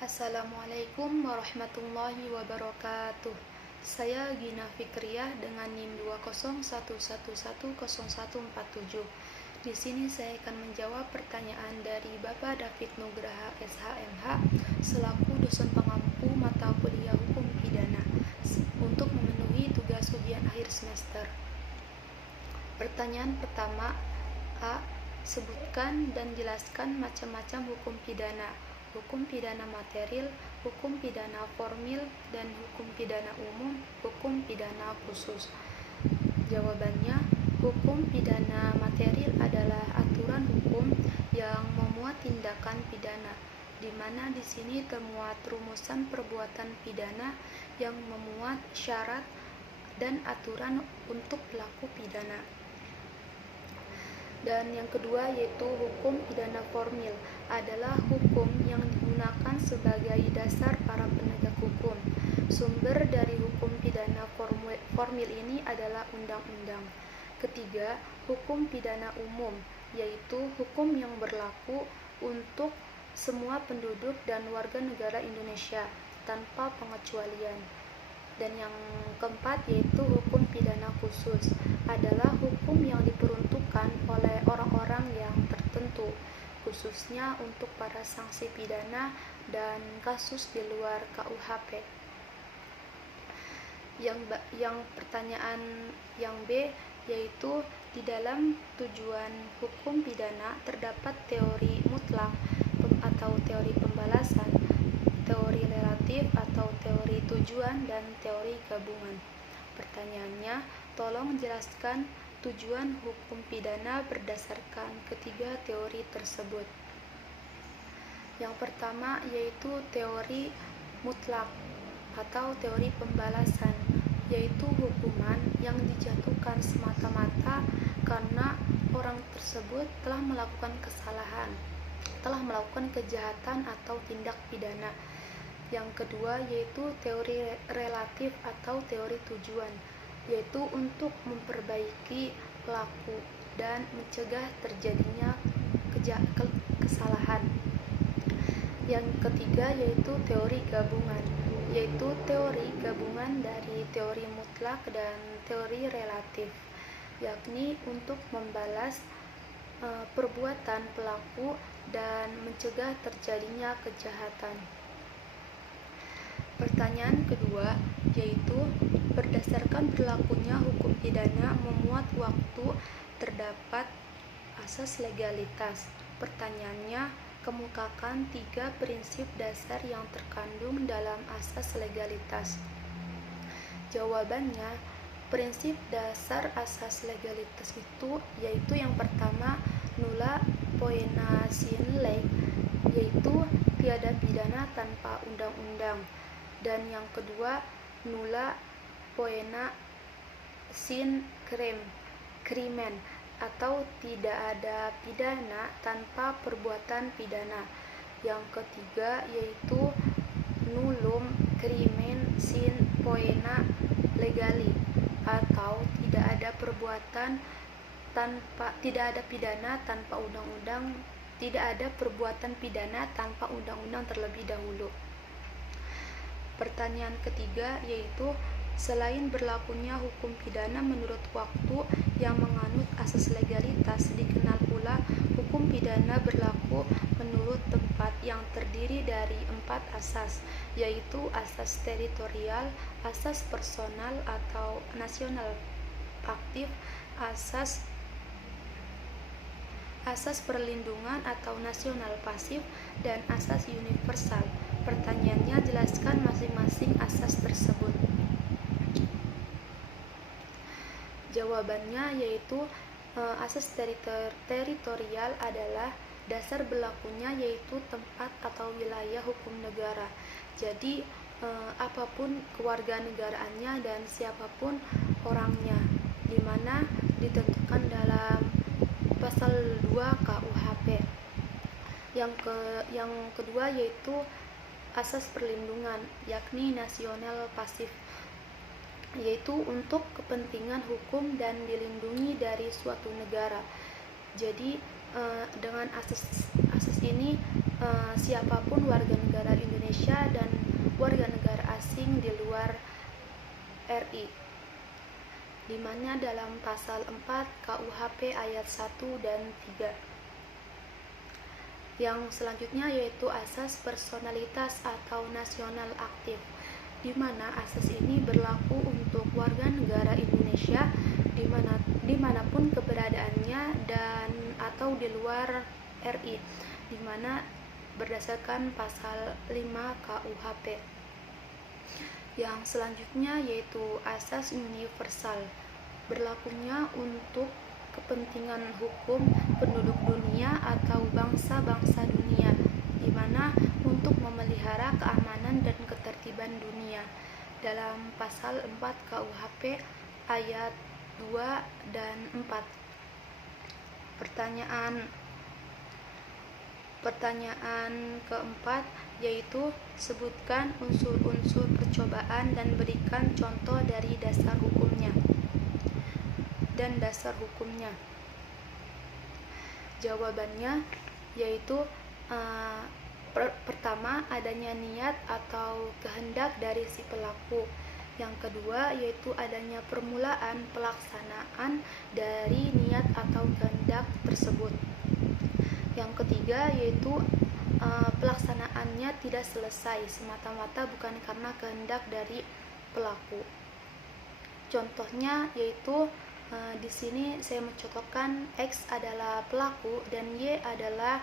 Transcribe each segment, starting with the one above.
Assalamualaikum warahmatullahi wabarakatuh. Saya Gina Fikriyah dengan NIM 201110147. Di sini saya akan menjawab pertanyaan dari Bapak David Nugraha SHMH selaku dosen pengampu mata kuliah Hukum Pidana untuk memenuhi tugas ujian akhir semester. Pertanyaan pertama A. Sebutkan dan jelaskan macam-macam hukum pidana. Hukum pidana material, hukum pidana formil, dan hukum pidana umum, hukum pidana khusus. Jawabannya, hukum pidana material adalah aturan hukum yang memuat tindakan pidana, di mana di sini termuat rumusan perbuatan pidana yang memuat syarat dan aturan untuk pelaku pidana. Dan yang kedua yaitu hukum pidana formil adalah hukum yang digunakan sebagai dasar para penegak hukum. Sumber dari hukum pidana formil ini adalah undang-undang. Ketiga, hukum pidana umum, yaitu hukum yang berlaku untuk semua penduduk dan warga negara Indonesia tanpa pengecualian. Dan yang keempat yaitu hukum pidana khusus adalah hukum yang diperuntukkan oleh orang-orang yang tertentu, khususnya untuk para sanksi pidana dan kasus di luar KUHP. Yang pertanyaan yang B yaitu di dalam tujuan hukum pidana terdapat teori mutlak atau teori pembalasan, teori relatif atau teori tujuan, dan teori gabungan. Pertanyaannya, tolong jelaskan tujuan hukum pidana berdasarkan ketiga teori tersebut. Yang pertama yaitu teori mutlak atau teori pembalasan, yaitu hukuman yang dijatuhkan semata-mata karena orang tersebut telah melakukan kesalahan, telah melakukan kejahatan atau tindak pidana. Yang kedua yaitu teori relatif atau teori tujuan, yaitu untuk memperbaiki pelaku dan mencegah terjadinya kesalahan. Yang ketiga yaitu teori gabungan, yaitu teori gabungan dari teori mutlak dan teori relatif, yakni untuk membalas perbuatan pelaku dan mencegah terjadinya kejahatan. Pertanyaan kedua yaitu berdasarkan berlakunya hukum pidana memuat waktu terdapat asas legalitas. Pertanyaannya, kemukakan 3 prinsip dasar yang terkandung dalam asas legalitas. Jawabannya, prinsip dasar asas legalitas itu yaitu yang pertama nulla poena sine lege, yaitu tiada pidana tanpa undang-undang. Dan yang kedua nulla poena sine crimen, atau tidak ada pidana tanpa perbuatan pidana. Yang ketiga yaitu nullum crimen sine poena legali, atau tidak ada pidana tanpa undang-undang, tidak ada perbuatan pidana tanpa undang-undang terlebih dahulu. Pertanyaan ketiga yaitu selain berlakunya hukum pidana menurut waktu yang menganut asas legalitas, dikenal pula hukum pidana berlaku menurut tempat yang terdiri dari 4 asas, yaitu asas teritorial, asas personal atau nasional aktif, asas perlindungan atau nasional pasif, dan asas universal. Pertanyaannya, jelaskan masing-masing asas tersebut. Jawabannya yaitu asas teritorial adalah dasar berlakunya yaitu tempat atau wilayah hukum negara. Jadi apapun kewarganegaraannya dan siapapun orangnya, di mana ditentukan dalam pasal 2 KUHP. Yang kedua yaitu asas perlindungan, yakni nasional pasif, yaitu untuk kepentingan hukum dan dilindungi dari suatu negara. Jadi dengan asas ini siapapun warga negara Indonesia dan warga negara asing di luar RI, di mana dalam pasal 4 KUHP ayat 1 dan 3. Yang selanjutnya yaitu asas personalitas atau nasional aktif, di mana asas ini berlaku untuk warga negara Indonesia dimanapun keberadaannya dan atau di luar RI, di mana berdasarkan pasal 5 KUHP. Yang selanjutnya yaitu asas universal, berlakunya untuk kepentingan hukum penduduk dunia atau bangsa-bangsa dunia, di mana untuk memelihara keamanan dan ketertiban dunia dalam pasal 4 KUHP ayat 2 dan 4. Pertanyaan keempat yaitu sebutkan unsur-unsur percobaan dan berikan contoh dari dasar hukumnya. Jawabannya yaitu pertama, adanya niat atau kehendak dari si pelaku. Yang kedua yaitu adanya permulaan pelaksanaan dari niat atau kehendak tersebut. Yang ketiga yaitu pelaksanaannya tidak selesai semata-mata bukan karena kehendak dari pelaku. Contohnya yaitu di sini saya mencontohkan X adalah pelaku dan Y adalah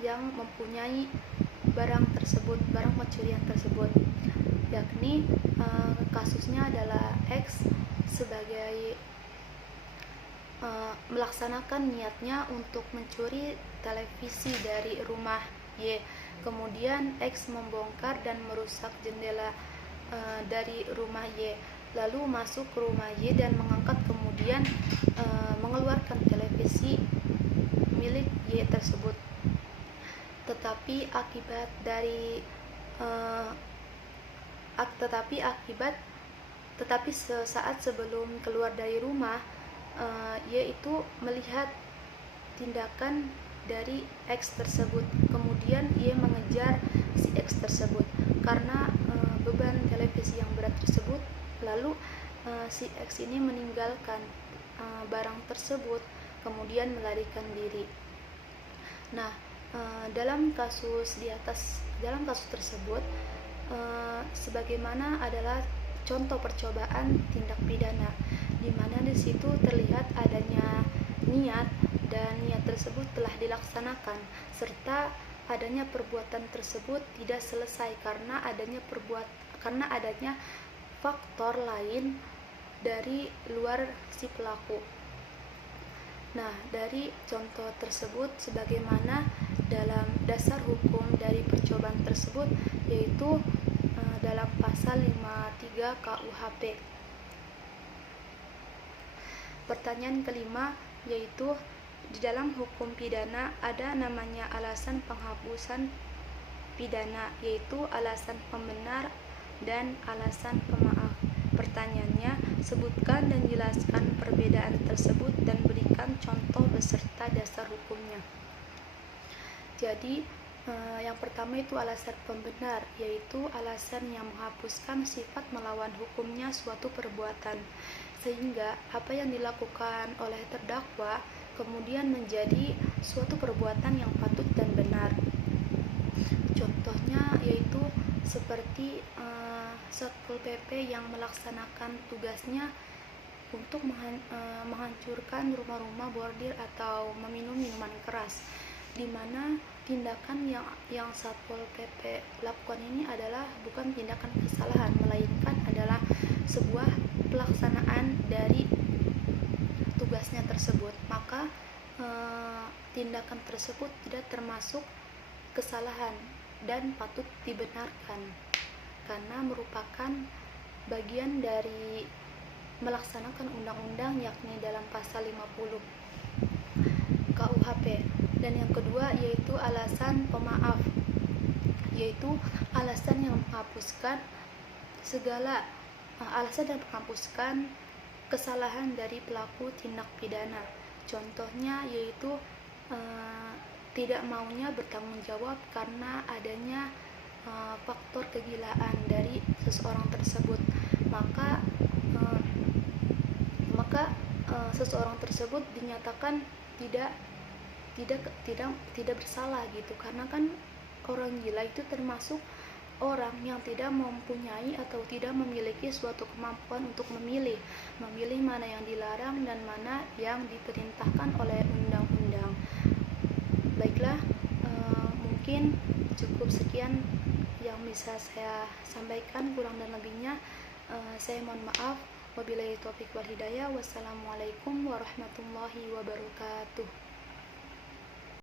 yang mempunyai barang pencurian tersebut, yakni kasusnya adalah X sebagai melaksanakan niatnya untuk mencuri televisi dari rumah Y. Kemudian X membongkar dan merusak jendela dari rumah Y, lalu masuk ke rumah Y dan mengangkat kemudian mengeluarkan televisi milik Y tersebut. Tetapi sesaat sebelum keluar dari rumah, Y itu melihat tindakan dari X tersebut. Kemudian Y mengejar si X tersebut karena beban televisi yang berat tersebut. Lalu si X ini meninggalkan barang tersebut, kemudian melarikan diri. Nah, dalam kasus tersebut, sebagaimana adalah contoh percobaan tindak pidana, di mana di situ terlihat adanya niat dan niat tersebut telah dilaksanakan, serta adanya perbuatan tersebut tidak selesai karena adanya faktor lain dari luar si pelaku. Nah, dari contoh tersebut sebagaimana dalam dasar hukum dari percobaan tersebut yaitu dalam pasal 53 KUHP. Pertanyaan kelima yaitu di dalam hukum pidana ada namanya alasan penghapusan pidana, yaitu alasan pembenar dan alasan pemaaf. Pertanyaannya, sebutkan dan jelaskan perbedaan tersebut dan berikan contoh beserta dasar hukumnya. Jadi, yang pertama itu alasan pembenar, yaitu alasan yang menghapuskan sifat melawan hukumnya suatu perbuatan, sehingga apa yang dilakukan oleh terdakwa kemudian menjadi suatu perbuatan yang patut dan benar. Contohnya yaitu seperti Satpol PP yang melaksanakan tugasnya untuk menghancurkan rumah-rumah bordir atau meminum minuman keras, di mana tindakan yang Satpol PP lakukan ini adalah bukan tindakan kesalahan, melainkan adalah sebuah pelaksanaan dari tugasnya tersebut. Maka tindakan tersebut tidak termasuk kesalahan dan patut dibenarkan karena merupakan bagian dari melaksanakan undang-undang, yakni dalam pasal 50 KUHP. Dan yang kedua yaitu alasan pemaaf, yaitu alasan yang menghapuskan kesalahan dari pelaku tindak pidana. Contohnya yaitu tidak maunya bertanggung jawab karena adanya faktor kegilaan dari seseorang tersebut, maka uh, maka seseorang tersebut dinyatakan tidak tidak tidak tidak bersalah gitu, karena kan orang gila itu termasuk orang yang tidak mempunyai atau tidak memiliki suatu kemampuan untuk memilih mana yang dilarang dan mana yang diperintahkan oleh undang-undang. Baiklah, mungkin cukup sekian yang bisa saya sampaikan, kurang dan lebihnya saya mohon maaf. Wabillahi taufiq wal hidayah. Wassalamualaikum warahmatullahi wabarakatuh.